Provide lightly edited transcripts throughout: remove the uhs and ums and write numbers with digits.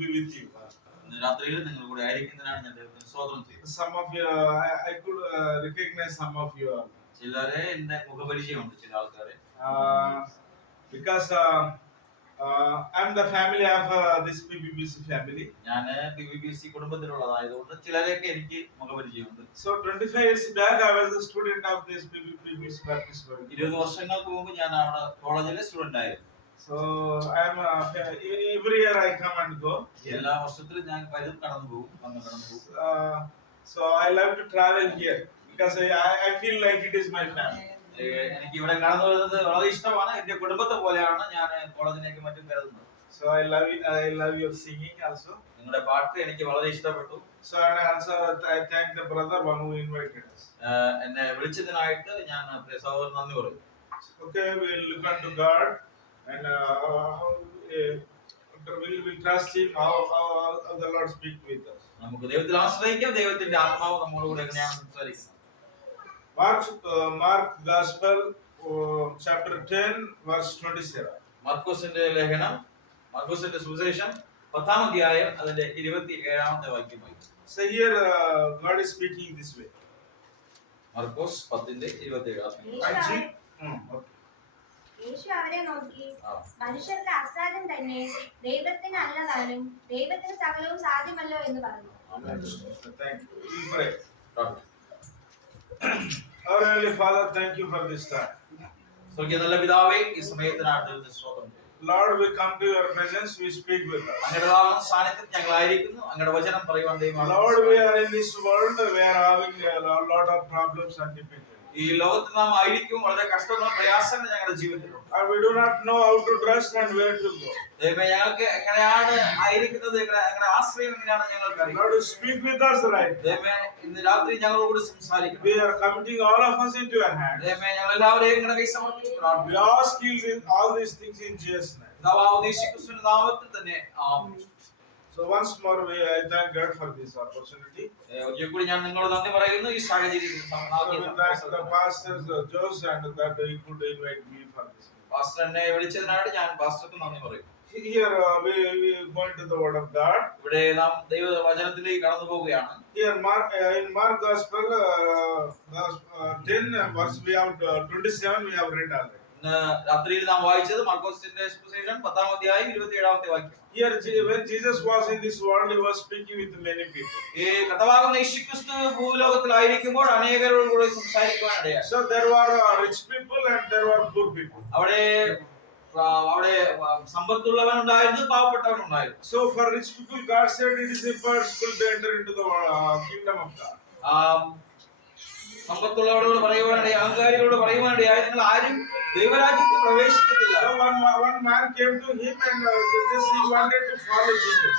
be with you. രാത്രിയിൽ നിങ്ങൾ കൂടെ ആയിരിക്കുന്നതിനാണ് ഞാൻ ദൈവത്തിന് സ്തോത്രം ചെയ്യുന്നത്. Some of you, I could recognize some of you. ചിലരെ എന്നെ മുഖപരിചയമുണ്ട്, ചില ആൾക്കാരെ. Because I'm the family of this PBBC family. ഞാൻ PBBC കുടുംബത്തിലുള്ളതായതുകൊണ്ട് ചിലരെയൊക്കെ എനിക്ക് മുഖപരിചയമുണ്ട്. So 25 years back I was a student of this PBBC Baptist Church. 20 വർഷങ്ങൾക്ക് മുമ്പ് ഞാൻ അവിടെ കോളേജിലെ സ്റ്റുഡന്റ് ആയിരുന്നു. So I'm every year I come and go. എല്ലാ വർഷത്തിലും ഞാൻ വരും, കടന്നു പോകും. So I love to travel here because I feel like it is my family. എനിക്ക് ഇവിടെ കടന്നു വരുന്നത് വളരെ ഇഷ്ടമാണ്. എന്റെ കുടുംബത്തെ പോലെയാണ് ഞാൻ കോളേജിലേക്ക് മറ്റും കരുതുന്നത്. So I love your singing also. നിങ്ങളുടെ പാട്ട് എനിക്ക് വളരെ ഇഷ്ടപ്പെട്ടു. So and also I thank the brother one who invited us. എന്നെ വിളിച്ചതിനായിട്ട് ഞാൻ സഹോദരന് നന്ദി പറയുന്നു. Okay, we'll look unto God and we'll trust him how the Lord speak with us. നമുക്ക് ദൈവത്തിൽ ആശ്രയിക്കാം. ദൈവത്തിന്റെ ആത്മാവ് നമ്മളോട് എങ്ങനെയാണ് സംസാരിക്കുന്നത്. Mark Gospel chapter 10 verse 27. മർക്കോസിന്റെ ലേഖനം, മർക്കോസിന്റെ സുവിശേഷം 10-ാം അധ്യായം അതിന്റെ 27-ാമത്തെ വാക്യമായി. So here God is speaking this way. മർക്കോസ് 10:27. യേശു അവരെ നോക്കി, മനുഷ്യർക്ക് അസാധ്യം തന്നെ ദൈവത്തിന് അല്ലതാനും ദൈവത്തിന് സകലവും സാധ്യമല്ലോ എന്ന് പറഞ്ഞു. Thank you. We pray. Our Heavenly Father, thank you for this time. സ്വർഗീയ നല്ല പിതാവേ, ഈ സമയത്തിനാണ് ദൈവത്തെ സ്തോത്രം ചെയ്യുന്നു. Lord, we come to your presence, we speak with us. അങ്ങയുടെ സാന്നിധ്യത്തിൽ ഞങ്ങളായിരിക്കുന്നു. അങ്ങയുടെ വചനം പറയുവാൻ ദൈവമാണ്. Lord, we are in this world, we are having a lot of problems and difficulties. ഈ ലോകത്തിൽ നാം ആയിരിക്കും വളരെ കഷ്ടങ്ങളും പ്രയാസങ്ങളും ഞങ്ങളുടെ ജീവിതത്തിലുണ്ട്. And we do not know how to trust and where to go. ദൈവമേ, ഞങ്ങൾക്ക് എങ്ങനെയാണ് ആയിരിക്കുന്നത്, ഞങ്ങളുടെ ആശ്രയം എങ്ങനെയാണ് ഞങ്ങൾക്ക് അറിയാം. Lord, speak with us right. ദൈവമേ, ഇന്ന് രാത്രി ഞങ്ങളോട് സംസാരിക്കണം. We are committing all of us into your hands. ദൈവമേ, ഞങ്ങൾ എല്ലാവരെയും ഞങ്ങളുടെ കൈ സമർപ്പിച്ചു പ്രാർത്ഥിക്കുന്നു. We ask you with all these things in Jesus' name. യേശുക്രിസ്തുവിന്റെ നാമത്തിൽ തന്നെ ആമേൻ. So once more I thank God for this opportunity. ഒരിക്കൽ കൂടി ഞാൻ നിങ്ങളോട് നന്ദി പറയുന്നു. ഈ സാഹചര്യത്തിൽ The pastors Jose and that he could invite me for this. Pastor എന്നെ വിളിച്ചതിനായിട്ട് ഞാൻ പാസ്റ്റർക്ക് നന്ദി പറയുന്നു. Here we going to the word of God. ഇവിടെ നാം ദൈവവചനത്തിലേക്ക് കടന്നു പോവുകയാണ്. Here in Mark Gospel 10 verse we have 27 we have read already. രാത്രിയിൽ നാം വായിച്ചത് മർക്കോസിന്റെ സുവിശേഷം 10-ാം അധ്യായം 27-ാമത്തെ വാക്യം. Here when Jesus was in this world he was speaking with many people. ഈ കർത്താവാകുന്ന യേശുക്രിസ്തു ഭൂലോകത്തിലായിരിക്കുമ്പോൾ അനേകരോട് കൂടി സംസാരിക്കുവാൻ ഇടയായി. So there were rich people and there were poor people. അവിടെ സമ്പത്തുള്ളവനുണ്ടായിരുന്നു, പാവപ്പെട്ടവനുണ്ടായിരുന്നു. So for rich people God said it is impossible to enter into the kingdom of God. സമ്പത്തുള്ളവരോട് പറയുവാനിടയായി, അഹങ്കാരികളോട് പറയുവാനിടയായി, നിങ്ങൾ ആരും ദൈവരാജ്യത്തിൽ പ്രവേശിക്കത്തില്ല. So one man came to him and just he wanted to follow Jesus.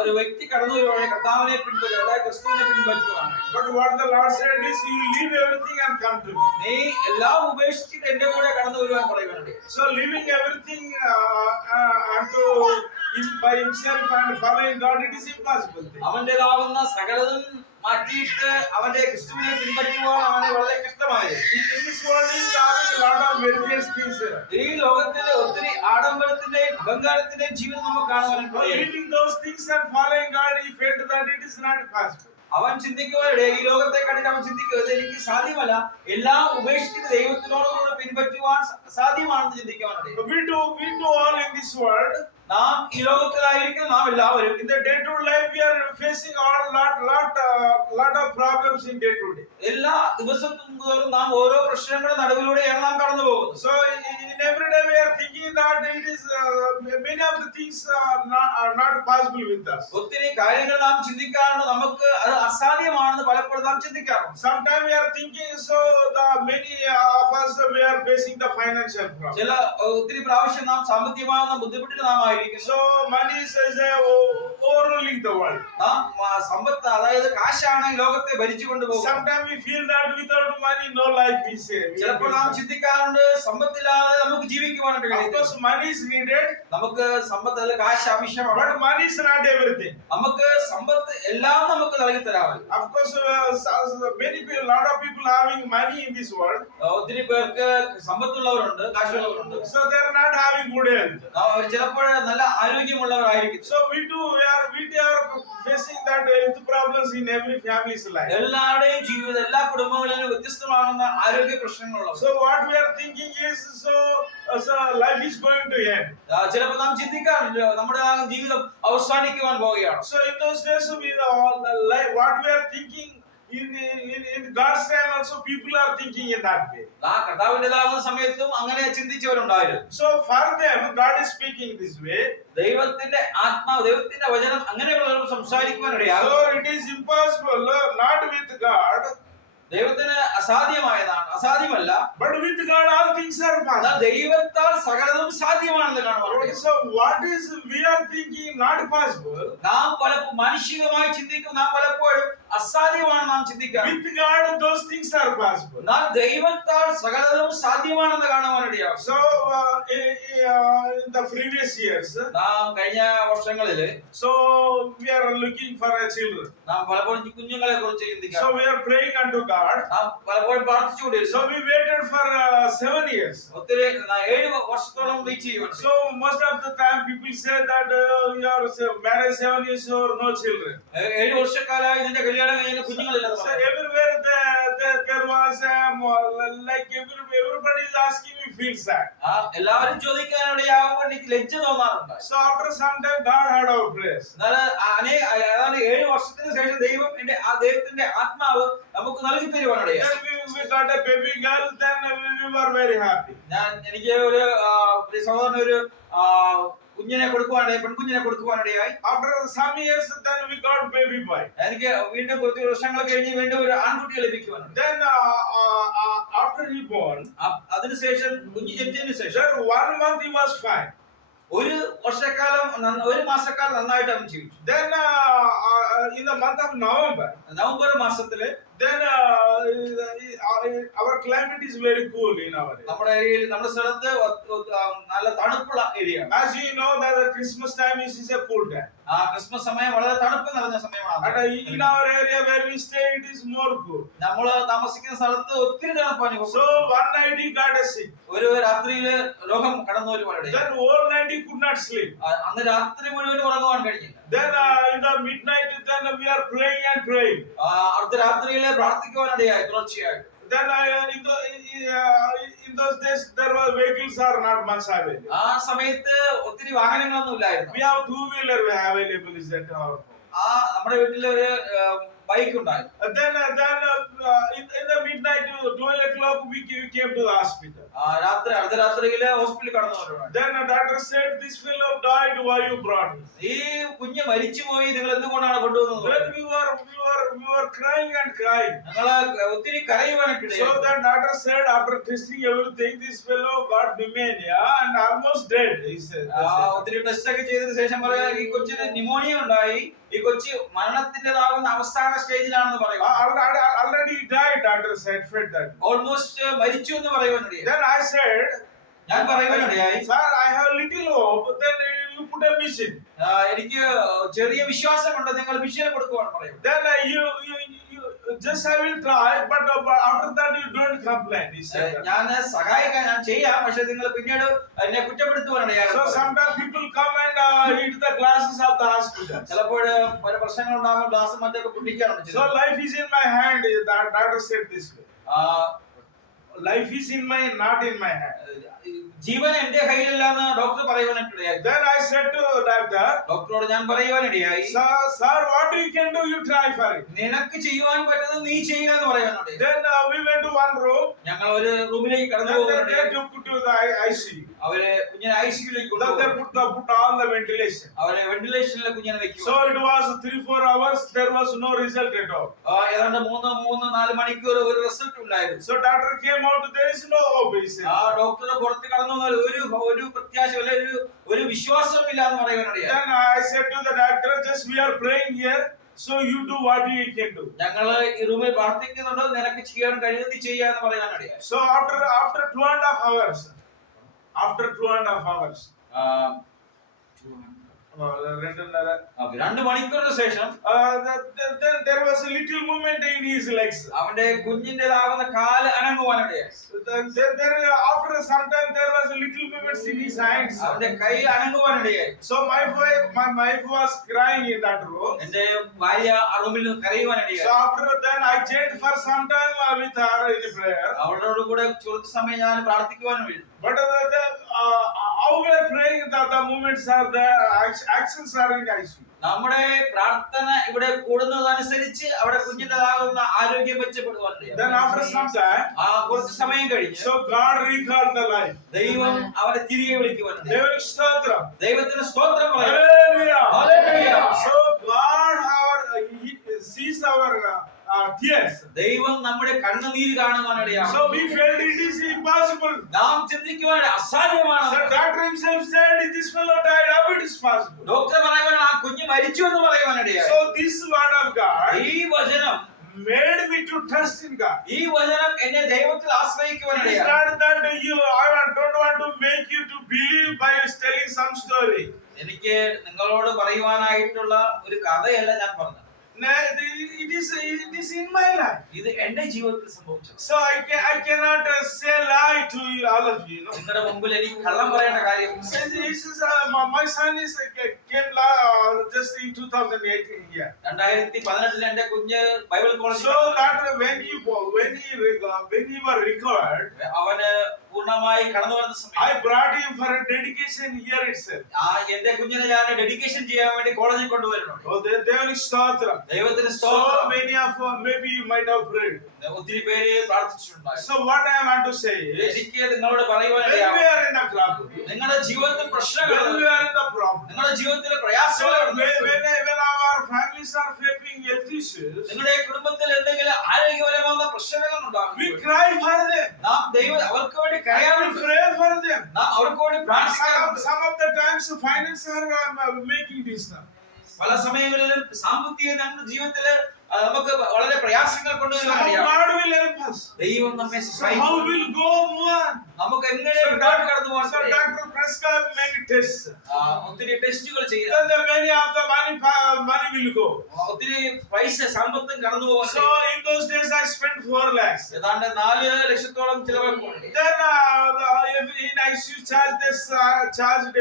ഒരു വ്യക്തി കടന്നു വരുവാണ് കർത്താവിനെ പിൻപറ്റുക, അതായത് ക്രിസ്തുവിനെ പിൻപറ്റുവാണ്. But what the Lord said is you leave everything and come to me. നീ എല്ലാം ഉപേക്ഷിച്ചിട്ട് എന്റെ കൂടെ കടന്നു വരുവാൻ പറയുവാനിടയായി. So leaving everything unto him by himself and following God, it is impossible. അവന്റേതാവുന്ന സകലതും മാറ്റിയിട്ട് അവന്റെ ക്രിസ്തുവിനെ പിൻപറ്റുവാൻ അവന് വളരെ കഷ്ടമായിരുന്നു. In this world is having a lot of various things. ഈ ലോകത്തിലെ ഒത്തിരി ആഡംബരത്തിന്റെയും അഹങ്കാരത്തിന്റെയും ജീവിതം നമുക്ക് കാണുവാൻ കഴിയും. Leaving those things and following God, he felt that it is not possible. അവൻ ചിന്തിക്കുവാനിടെ ഈ ലോകത്തെ കണ്ടിട്ട് അവൻ ചിന്തിക്കുന്നത് എനിക്ക് സാധ്യമല്ല, എല്ലാം ഉപേക്ഷിച്ചിട്ട് ദൈവത്തിനോടുകൂടെ പിൻപറ്റുവാൻ സാധ്യമാണെന്ന് ചിന്തിക്കുവാനിടയിൽ. We do all in this world. നാം ഈ ലോകത്തിലായിരിക്കുന്ന നാം എല്ലാവരും In the day-to-day life we are facing lot of problems in day-to-day. എല്ലാ ദിവസവും നാം ഓരോ പ്രശ്നങ്ങളുടെ നടുവിലൂടെയാണ് നാം കടന്നു പോകുന്നത്. So in every day we are thinking that it is many of the things are not possible with us. ഒത്തിരി കാര്യങ്ങൾ നാം ചിന്തിക്കാറുണ്ട്, നമുക്ക് അത് അസാധ്യമാണെന്ന് പലപ്പോഴും നാം ചിന്തിക്കാറുണ്ട്. Sometimes we are thinking so the many of us we are facing the financial problem. ചില ഒത്തിരി പ്രാവശ്യം നാം സാമ്പത്തികമായ ബുദ്ധിമുട്ടിൽ നാം ആയിരിക്കും. So money is overload controlling the world. നാം സമ്പത്ത് അതായത് കാശാണ് ഈ ലോകത്തെ ഭരിച്ചുകൊണ്ട് പോകുന്നത്. Sometimes we feel that without money no life is safe. ചിലപ്പോൾ നാം ചിന്തിക്കാറുണ്ട് സമ്പത്തില്ലാതെ നമുക്ക് ജീവിക്കുവാനായിട്ട് Of കഴിയില്ല. course, money is needed, നമുക്ക് സമ്പത്ത് അല്ല കാശ് ആവശ്യമാണ്. but money is not everything. നമുക്ക് സമ്പത്ത് എല്ലാം നമുക്ക് നൽകി തരാമല്ലോ. Of course, many people, lot of people having money in this world, ഒത്തിരി പേർക്ക് സമ്പത്തുള്ളവരുണ്ട്, കാശുള്ളവരുണ്ട്. so they are not having good health. അവർ ചിലപ്പോൾ നല്ല ആരോഗ്യമുള്ളവരായിരിക്കും. So we are facing that health problems in every family's life. എല്ലാവരുടെയും ജീവിതം എല്ലാ കുടുംബങ്ങളിലും വ്യത്യസ്തമാകുന്ന ആരോഗ്യ പ്രശ്നങ്ങളുള്ളത്. So what we are thinking is, so life is going to end. ചിലപ്പോൾ നാം ചിന്തിക്കാറില്ല നമ്മുടെ ആ ജീവിതം അവസാനിക്കുവാൻ പോവുകയാണ്. So in those days, what we are thinking in God's time also, people are thinking in that way. ആ കർത്താവിന്റേതാകുന്ന സമയത്തും അങ്ങനെ ചിന്തിച്ചവരുണ്ടായിരുന്നു. So for them, God is speaking this way. ദൈവത്തിന്റെ ആത്മാവ്, ദൈവത്തിന്റെ വചനം അങ്ങനെയുള്ളവർ സംസാരിക്കുവാനിടയാകും. So it is impossible, not with God, ദൈവത്തിന് അസാധ്യമല്ല. but with God all things are എന്നാൽ possible. ദൈവത്താൽ സകലതും സാധ്യമാണെന്ന് കാണുവാൻ. So what is we are thinking not possible, നാം പലപ്പോഴും മാനുഷികമായി ചിന്തിക്കും, നാം പലപ്പോഴും അസാധ്യമാണ് നാം ചിന്തിക്കുക. with God those things are possible. എന്നാൽ ദൈവത്താൽ സകലതും സാധ്യമാണെന്ന് കാണുവാനിടയാകും. So in the previous years, നാം കഴിഞ്ഞ വർഷങ്ങളില് so we are looking for a children. നാം പലപ്പോഴും കുഞ്ഞുങ്ങളെ കുറിച്ച് ചിന്തിക്കാം. So we are praying unto God. നാം പലപ്പോഴും പ്രാർത്ഥിച്ചുകൊണ്ടിരുന്നു. So we waited for 7 years. ഒത്തിരി 7 വർഷത്തോളം വെയിറ്റ് ചെയ്യുവാൻ. So most of the time people say that your marriage 7 years or no children. 7 വർഷക്കാലമായി ഇതിന്റെ കല്യാണം കഴിഞ്ഞ കുഞ്ഞുങ്ങളില്ല. So everywhere there was like everybody is asking, we feel sad. എല്ലാവരും ചോദിക്കാനിടയാകുമ്പോൾ എനിക്ക് ലജ്ജ തോന്നാറുണ്ട്. So after some time God heard our prayers. എന്നാൽ ഏതാണ്ട് 7 വർഷത്തിന് ശേഷം ദൈവത്തിന്റെ ആത്മാവ് നമുക്ക് നൽകി തരുവാനിടയായി. Then we got a baby girl, then we were very happy. എനിക്ക് ഒരു സഹോദരൻ ഒരു പെൺകുഞ്ഞിനെ കൊടുക്കുവാനിടയായി. After some years, then we got baby boy. എനിക്ക് വീണ്ടും കുറച്ച് വർഷങ്ങൾ കഴിഞ്ഞ് വീണ്ടും ഒരു ആൺകുട്ടിയെ ലഭിക്കുവാനുണ്ട്. Then after he born, അതിനുശേഷം കുഞ്ഞ് ജനിച്ചതിന് ശേഷം then 1 month he was fine. ഒരു മാസക്കാലം നന്നായിട്ട് അവൻ ജീവിച്ചു. Then in the month of November മാസത്തില് then our climate is very cool in our area. നമ്മുടെ സ്ഥലത്ത് നല്ല തണുപ്പുള്ള area. As you know that the Christmas time is a cool time. Christmas സമയം വളരെ തണുപ്പ് നിറഞ്ഞ സമയമാണ്. And in our area where we stay, it is more cool. നമ്മൾ താമസിക്കുന്ന സ്ഥലത്ത് ഒത്തിരി തണുപ്പ് അനുഭവം. So one night he got a sick. ഒരു രാത്രിയില് രോഗം കടന്നു വരുവാനിടയായി. Then whole night he could not sleep. അന്ന് രാത്രി മുഴുവൻ ഉറങ്ങുവാൻ കഴിഞ്ഞില്ല. Then in the midnight, then we are praying and praying. അർദ്ധരാത്രിയില് പ്രാർത്ഥിക്കുവാനിടയായി തുടർച്ചയായി. Then in those days there were vehicles are not much available. ആ സമയത്ത് ഒത്തിരി വാഹനങ്ങളൊന്നും ഇല്ലായിരുന്നു. We have 2-wheeler available is at our home. നമ്മുടെ വീട്ടില് ഒരു ബൈക്ക് ഉണ്ടായിരുന്നു. Then in the midnight 12 o'clock we came to the hospital. അർദ്ധരാത്രിയില് ഹോസ്പിറ്റലിൽ കടന്നു വരുവാണ്. Then the doctor said, this fellow died, why you brought him? ഈ കുഞ്ഞ് മരിച്ചുപോയി, നിങ്ങൾ എന്തുകൊണ്ടാണ് കൊണ്ടുവന്നത്? Then we were crying and crying. ഞങ്ങള് ഒത്തിരി കരയുവാനൊക്കെ. So the doctor said, after testing everything, this fellow got pneumonia and almost dead. He said. ഒത്തിരി ടെസ്റ്റ് ഒക്കെ ചെയ്തതിനു ശേഷം പറയാ ഈ കൊച്ചിന് ന്യൂമോണിയ ഉണ്ടായി, ഈ കൊച്ചി മരണത്തിന്റേതാകുന്ന അവസാന സ്റ്റേജിലാണെന്ന് പറയുക. Already died, doctor said, fed that. Almost മരിച്ചു എന്ന് പറയുവാനിടയായി. Then I said, ഞാൻ പറയുവാനിടയായി, sir, I have little hope. Then you put a mission. എനിക്ക് ചെറിയ വിശ്വാസമുണ്ട്, നിങ്ങൾ മിഷൻ കൊടുക്കുവാൻ പറയും. Then you just I will try, but after that you don't complain. He said. ഞാൻ സഹായിക്കാൻ ഞാൻ ചെയ്യാം, പക്ഷെ നിങ്ങൾ പിന്നീട് എന്നെ കുറ്റപ്പെടുത്തുവാനിടയായി. So sometimes people come and eat the glasses of the hospital. ചിലപ്പോൾ പല പ്രശ്നങ്ങൾ ഉണ്ടാകുമ്പോൾ ഗ്ലാസ് മറ്റൊക്കെ പൊട്ടിക്കാറുണ്ട്. So life is in my hand. The doctor said this way. Life is in my, not in my hand. ജീവൻ എന്റെ കയ്യിലല്ലാന്ന് ഡോക്ടർ പറയുവാനിടയായി. Then I said to the doctor, ഡോക്ടറോട് ഞാൻ പറയുവാനിടയായി, sir, what you can do, you try for it. നിനക്ക് ചെയ്യുവാൻ പറ്റുന്നത് നീ ചെയ്യുക എന്ന് പറയുവാനിടയായി. Then we went to one room. ഞങ്ങൾ ഒരു റൂമിലേക്ക് കടന്നു Then പോകുന്നുണ്ട്. they took to the ICU. അവര് കുഞ്ഞിനെ ഐസിയുലേക്ക് Then they കൊണ്ടുപോകും. put all the ventilation. അവരെ വെന്റിലേഷനിലെ കുഞ്ഞിനെ വെക്കും. So it was 3-4 hours. There was no result at all. ഏതാണ്ട് 3-4 മണിക്കൂർ ഒരു റിസൾട്ട് ഉണ്ടായിരുന്നു. So doctor came out. There is no hope. He said. ഡോക്ടറെ പുറത്ത് പുറത്ത് കടന്നു വന്നാൽ ഒരു പ്രത്യാശ ഒരു വിശ്വാസം ഇല്ല എന്ന് പറയുവാനിടയായി. Then I said to the doctor, just we are praying here, so you do what you can do. ഞങ്ങള് ഈ റൂമിൽ പ്രാർത്ഥിക്കുന്നുണ്ട്, നിനക്ക് ചെയ്യാൻ കഴിയുന്നത് ചെയ്യാന്ന് പറയാനിടയായി. So after 2.5 hours, after 2.5 hours, 2 മണിക്കൂറിന് ശേഷം then there was a little movement in his legs. അവന്റെ കുഞ്ഞിന്റേതാകുന്ന കാല് അനങ്ങുവാനിടയായി. After some time there was a little movement in his hands. അവന്റെ കൈ അനങ്ങുവാനിടയായി. So my wife was crying in that room. എന്റെ ഭാര്യ ആ റൂമിൽ നിന്ന് കരയുവാനിടയായി. So after then I joined for some time with her in prayer. അവളോട് കൂടെ കുറച്ച് സമയം ഞാൻ പ്രാർത്ഥിക്കുവാനും വേണ്ടി. But how we are praying, the movements are there, actions are in ICU. നമ്മുടെ പ്രാർത്ഥന ഇവിടെ കൂടുന്നതനുസരിച്ച് അവിടെ കുഞ്ഞിന്റേതാകുന്ന ആരോഗ്യം മെച്ചപ്പെടുവാനിടയായി. Then after some time, കുറച്ച് സമയം കഴിഞ്ഞ് so God recalled the life. ദൈവം അവരെ തിരികെ വിളിക്കുവാനിടയായി. ദൈവത്തിന് സ്തോത്രം പറയാം. Hallelujah. Hallelujah. So God he sees our tears. ദൈവം നമ്മുടെ കണ്ണുനീര് കാണുവാനിടയായി. So we felt it is impossible. നാം ചിന്തിക്കുവാൻ അസാധ്യമാണ്. The doctor himself said this fellow died, how it is possible? Doctor പറയുവാൻ ആ കുഞ്ഞ് മരിച്ചു എന്ന് പറയുവാനിടയായി. So this word of God ഈ വചനം made me to trust in God. ഈ വചനം എന്നെ ദൈവത്തിൽ It is ആശ്രയിക്കുവാനിടയായി. not that don't want to make you to believe by telling some story. എനിക്ക് നിങ്ങളോട് പറയുവാനായിട്ടുള്ള ഒരു കഥയല്ല ഞാൻ പറഞ്ഞത്. It is in my life. ഇത് എന്റെ ജീവിതത്തിൽ സംഭവിച്ചത്. So I cannot say lie to all of you. നിങ്ങളുടെ മുമ്പിൽ എനിക്ക് കള്ളം പറയേണ്ട കാര്യം. My son came just in 2018 here. 2018 എന്റെ കുഞ്ഞ് ബൈബിൾ കോളേജിൽ. So that when he were recovered, അവന് പൂർണ്ണമായി കടന്നു വരുന്ന സമയം I brought him for a dedication here itself. എന്റെ കുഞ്ഞിനെ ഞാൻ ഡെഡിക്കേഷൻ ചെയ്യാൻ വേണ്ടി കോളേജിൽ കൊണ്ടുവരുന്നുണ്ട്. Oh, దేవునికి స్తోత్రం. ദൈവത്തിന് So സ്തോത്രം. many of maybe you might have prayed. ഒത്തിരി പേര് പ്രാർത്ഥിച്ചിട്ടുണ്ടായിരുന്നു. So what I want to say is, എനിക്ക് നിങ്ങളോട് when പറയുവാനിടയായി. we are in the trouble, നിങ്ങളുടെ ജീവിതത്തിൽ പ്രശ്നങ്ങൾ, when we are in the problem, നിങ്ങളുടെ ജീവിതത്തിലെ so പ്രയാസങ്ങൾ, when our families are facing health issues, നിങ്ങളുടെ കുടുംബത്തിൽ എന്തെങ്കിലും ആരോഗ്യപരമായ പ്രശ്നങ്ങൾ ഉണ്ടാകും. we cry for them. നാം അവർക്ക് വേണ്ടി We കരയാറുണ്ട്. pray for them. നാം അവർക്ക് വേണ്ടി പ്രാർത്ഥിക്കാറുണ്ട്. Some of the times finance are making this now. പല സമയങ്ങളിലും സാമ്പത്തിക നമ്മുടെ ജീവിതത്തില് നമുക്ക് വളരെ പ്രയാസങ്ങൾ So കൊണ്ടുവരുവാനിടയായി. God will help us. ദൈവം നമ്മെ So how സഹായിക്കും. will go on? നമുക്ക് എങ്ങനെ മുന്നോട്ട് കടന്നു പോകാൻ So കഴിയും? Dr. prescribed many tests. ഒത്തിരി ടെസ്റ്റുകൾ ചെയ്യാം. Then the many of the money will go. ഒത്തിരി പൈസ സമ്പത്തും കടന്നു പോകാൻ So in those days I spent 4 lakhs. ഏതാണ്ട് 4 ലക്ഷത്തോളം ചിലവാക്കുന്നുണ്ട്. Then in ICU charged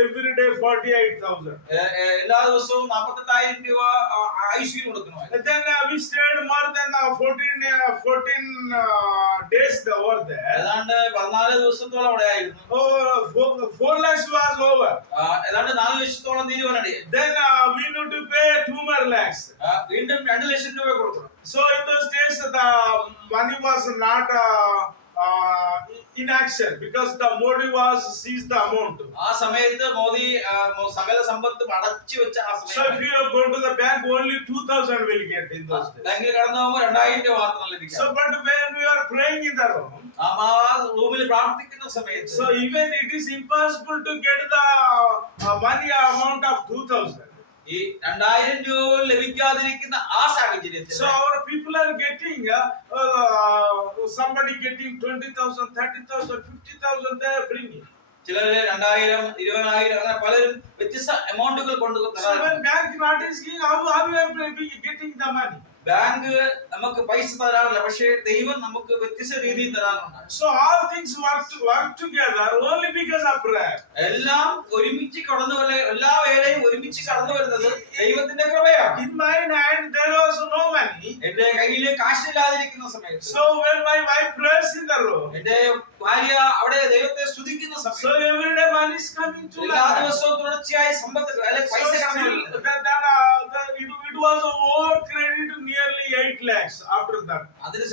every day 48,000. എല്ലാ ദിവസവും 48,000 രൂപ ഐസിയു കൊടുക്കണമായിരുന്നു. Then we stayed more than 14 days over there. ഏതാണ്ട് 14 ദിവസത്തോളം അവിടെ ആയിരുന്നു. 4 lakhs was over. ഏതാണ്ട് 4 ലക്ഷത്തോളം തീരുവാനിടയായി. Then we need to pay 2 more lakhs. വീണ്ടും 2 ലക്ഷം രൂപ കൊടുക്കണം. So in those days the money was not in action because the Modi was seized the amount. ആ സമയത്ത് മോദി സകല സമ്പത്തും അടച്ചു വെച്ച ആ So if you go to the bank, only 2,000 will get in those days. ബാങ്കിൽ കടന്നു പോകുമ്പോൾ 2,000 രൂപ മാത്രം ലഭിക്കും. So but when we are praying in the room, ആ റൂമിൽ പ്രാർത്ഥിക്കുന്ന സമയത്ത് so even it is impossible to get the money amount of 2,000. ഈ 2,000 രൂപ ലഭിക്കാതിരിക്കുന്ന ആ സാഹചര്യത്തിൽ So our people are getting somebody getting 20,000, 30,000, 50,000 they are bringing. ചിലര് 2,000, 20,000 അങ്ങനെ പലരും വ്യത്യസ്ത എമൗണ്ടുകൾ So കൊണ്ടുവരുന്നു. when bank not is giving, how you are getting the money? Bank നമുക്ക് പൈസ തരാറില്ല, പക്ഷേ ദൈവം നമുക്ക് വ്യത്യസ്ത രീതിയിൽ തരാറുണ്ട്. So all things work together only because of prayer. എല്ലാം ഒരുമിച്ച് കടന്നു വരെ എല്ലാ വേലയും ഒരുമിച്ച് കടന്നു വരുന്നത് ദൈവത്തിന്റെ കൃപയാണ്. In my hand there was no money. എന്റെ കയ്യിൽ കാശില്ലാതിരിക്കുന്ന സമയത്ത് So when my wife prays in the room, എന്റെ ഭാര്യ അവിടെ ദൈവത്തെ സ്തുതിക്കുന്ന so സമയത്ത് every day money is coming to എല്ലാ my hand. ദിവസവും തുടർച്ചയായി സമ്പത്ത് അല്ലെങ്കിൽ പൈസ കടന്നു Still, വരുന്നത്. it was over credit nearly 8 lakhs after that. അതിന്